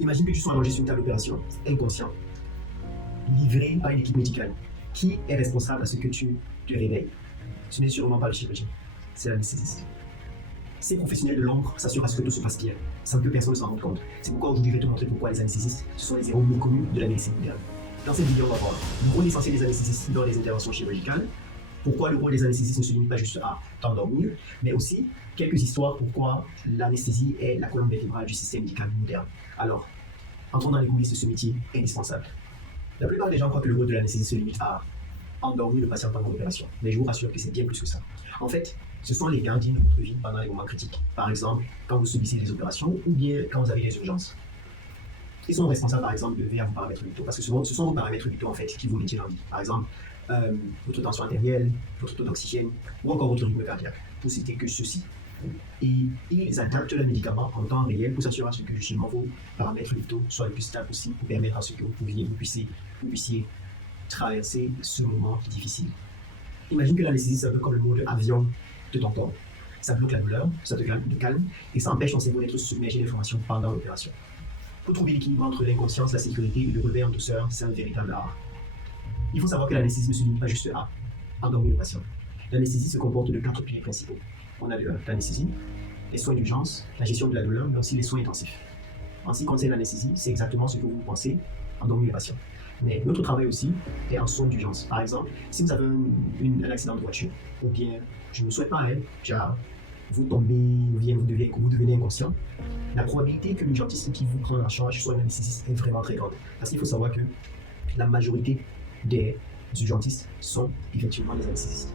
Imagine que tu sois allongé sur une table d'opération, inconscient, livré par une équipe médicale. Qui est responsable à ce que tu te réveilles? Ce n'est sûrement pas le chirurgien, c'est l'anesthésiste. Ces professionnels de l'ombre s'assurent à ce que tout se passe bien, sans que personne ne s'en rende compte. C'est pourquoi aujourd'hui je vais te montrer pourquoi les anesthésistes, ce sont les héros méconnus de la médecine moderne. Dans cette vidéo, on va voir le rôle essentiel des anesthésistes dans les interventions chirurgicales, pourquoi le rôle des anesthésistes ne se limite pas juste à t'endormir, mais aussi quelques histoires pourquoi l'anesthésie est la colonne vertébrale du système médical moderne. Alors, entrons dans les coulisses de ce métier indispensable. La plupart des gens croient que le rôle de l'anesthésie se limite à endormir le patient pendant l'opération, mais je vous rassure que c'est bien plus que ça. En fait, ce sont les gardiens de votre vie pendant les moments critiques. Par exemple, quand vous subissez des opérations ou bien quand vous avez des urgences. Ils sont responsables, par exemple, de veiller à vos paramètres vitaux, parce que ce sont vos paramètres vitaux, en fait, qui vous maintiennent en vie. Par exemple, votre tension artérielle, votre taux d'oxygène, ou encore votre rythme cardiaque, pour citer que ceci. Et ils adaptent le médicament en temps réel pour s'assurer à ce que justement vos paramètres vitaux soient le plus stables possible pour permettre à ce que vous puissiez traverser ce moment difficile. Imagine que l'anesthésie, c'est un peu comme le mode avion de ton corps. Ça bloque la douleur, ça te calme et ça empêche ton cerveau d'être submergé d'informations pendant l'opération. Pour trouver l'équilibre entre l'inconscience, la sécurité et le réveil en douceur, c'est un véritable art. Il faut savoir que l'anesthésie ne se limite pas juste à endormir le patient. L'anesthésie se comporte de 4 piliers principaux. On a l'anesthésie, les soins d'urgence, la gestion de la douleur, mais aussi les soins intensifs. En ce qui concerne l'anesthésie, c'est exactement ce que vous pensez, endormir le patient. Mais notre travail aussi est en soins d'urgence. Par exemple, si vous avez un accident de voiture, ou bien, je ne souhaite pas, vous tombez, ou bien vous devenez inconscient, la probabilité que l'urgentiste qui vous prend en charge soit un anesthésiste est vraiment très grande. Parce qu'il faut savoir que la majorité des urgentistes sont effectivement des anesthésistes.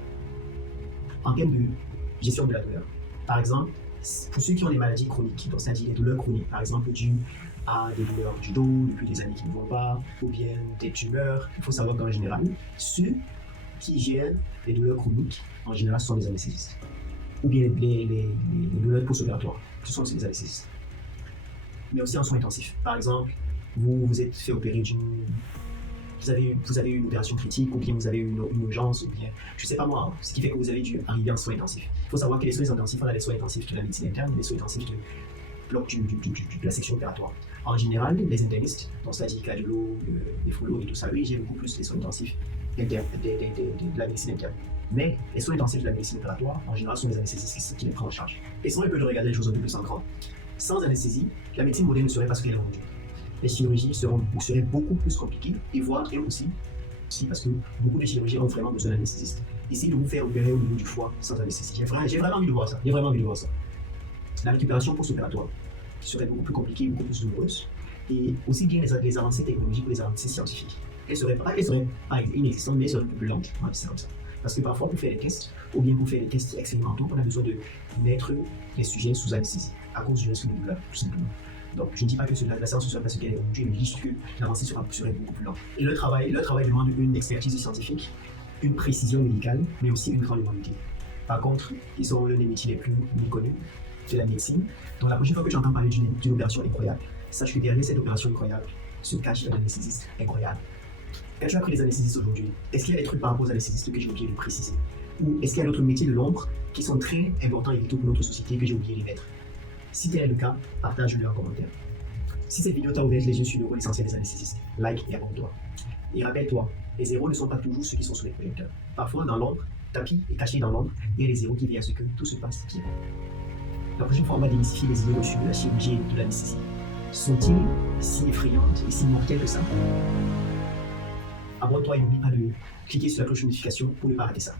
En termes de gestion de la douleur, par exemple, pour ceux qui ont des maladies chroniques, donc c'est-à-dire des douleurs chroniques, par exemple dues à des douleurs du dos depuis des années qui ne vont pas, ou bien des tumeurs, il faut savoir qu'en général, ceux qui gèrent les douleurs chroniques, en général, sont des anesthésistes. Ou bien les douleurs post-opératoires, ce sont aussi des anesthésistes. Mais aussi en soins intensifs. Par exemple, vous êtes fait opérer vous avez eu une opération critique, ou bien vous avez eu une urgence, ou bien, je ne sais pas moi, ce qui fait que vous avez dû arriver en soins intensifs. Il faut savoir que les soins intensifs, on a les soins intensifs de la médecine interne, les soins intensifs de la section opératoire. En général, les internistes, donc c'est-à-dire cardiologues, néphrologues et tout ça, eux, ils gèrent beaucoup plus les soins intensifs de la médecine interne. Mais les soins intensifs de la médecine opératoire, en général, sont les anesthésistes qui les prennent en charge. Et sans un peu de regarder les choses en plus en grand. Sans anesthésie, la médecine moderne ne serait pas ce qu'elle est aujourd'hui. Les chirurgies seraient beaucoup plus compliquées, et voire et aussi parce que beaucoup de chirurgies ont vraiment besoin d'anesthésistes. Essayez de vous faire opérer au niveau du foie sans anesthésie. J'ai vraiment envie de voir ça. La récupération post-opératoire serait beaucoup plus compliquée, beaucoup plus douloureuse. Et aussi bien les avancées technologiques que les avancées scientifiques. Elles seraient pas inexistantes, mais elles seraient un peu plus lentes. C'est comme ça. Parce que parfois, pour faire des tests, ou bien pour faire des tests expérimentaux, on a besoin de mettre les sujets sous anesthésie, à cause du risque de douleur, tout simplement. Donc, je ne dis pas que la science ne soit pas ce qu'elle est aujourd'hui, mais juste que l'avancée serait beaucoup plus lente. Et le travail demande une expertise scientifique, une précision médicale, mais aussi une grande humanité. Par contre, ils sont l'un des métiers les plus méconnus de la médecine. Donc, la prochaine fois que tu entends parler d'une opération incroyable, sache que derrière cette opération incroyable se cache un anesthésiste incroyable. Quand tu as pris les anesthésistes aujourd'hui, est-ce qu'il y a des trucs par rapport aux anesthésistes que j'ai oublié de préciser? Ou est-ce qu'il y a d'autres métiers de l'ombre qui sont très importants et vitaux pour notre société que j'ai oublié de mettre? Si tel est le cas, partage-le en commentaire. Si cette vidéo t'a ouvert les yeux sur le rôle essentiel des anesthésistes, like et abonne-toi. Et rappelle-toi, les héros ne sont pas toujours ceux qui sont sous les projecteurs. Parfois, dans l'ombre, tapis et caché dans l'ombre, il y a les héros qui veillent à ce que tout se passe bien. La prochaine fois, on va démystifier les idées reçues de la chirurgie et de l'anesthésie. Sont-ils si effrayantes et si mortelles que ça? Abonne-toi et n'oublie pas de cliquer sur la cloche de notification pour ne pas rater ça.